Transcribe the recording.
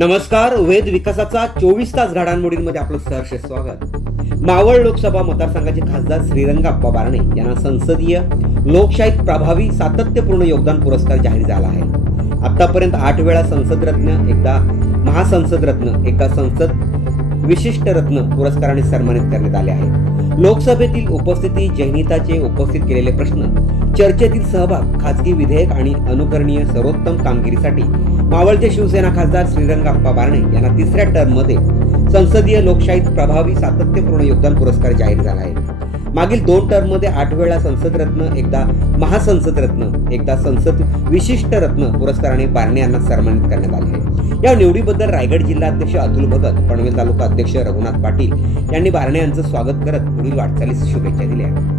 नमस्कार वेद विकासाचा चोवीस तास घडामोडींमध्ये आपलं सहर्ष स्वागत. मावळ लोकसभा मतदारसंघाचे खासदार श्रीरंगाप्पा बारणे यांना संसदीय लोकशाहीत प्रभावी सातत्यपूर्ण योगदान पुरस्कार जाहीर झाला आहे. आतापर्यंत आठ वेळा संसद रत्न एकदा महासंसद रत्न एका संसद विशिष्ट रत्न पुरस्काराने सन्मानित करण्यात आले आहे लोकसभेतील उपस्थिती जैनिताचे उपस्थित केलेले प्रश्न चर्चेतील सहभाग खाजगी विधेयक आणि अनुकरणीय सर्वोत्तम कामगिरीसाठी मावळचे शिवसेना खासदार श्रीरंगाप्पा बारणे यांना तिसऱ्या टर्ममध्ये संसदीय लोकशाहीत प्रभावी सातत्यपूर्ण योगदान पुरस्कार जाहीर झाला आहे. मागील दोन टर्ममध्ये आठ वेळा संसद रत्न एकदा महासंसद रत्न एकदा संसद विशिष्ट रत्न पुरस्काराने बारणे यांना सन्मानित करण्यात आले आहे. या निवडीबद्दल रायगड जिल्हा अध्यक्ष अतुल भगत पनवेल तालुका अध्यक्ष रघुनाथ पाटील यांनी बारणे यांचं स्वागत करत पुढील वाटचालीस शुभेच्छा दिल्या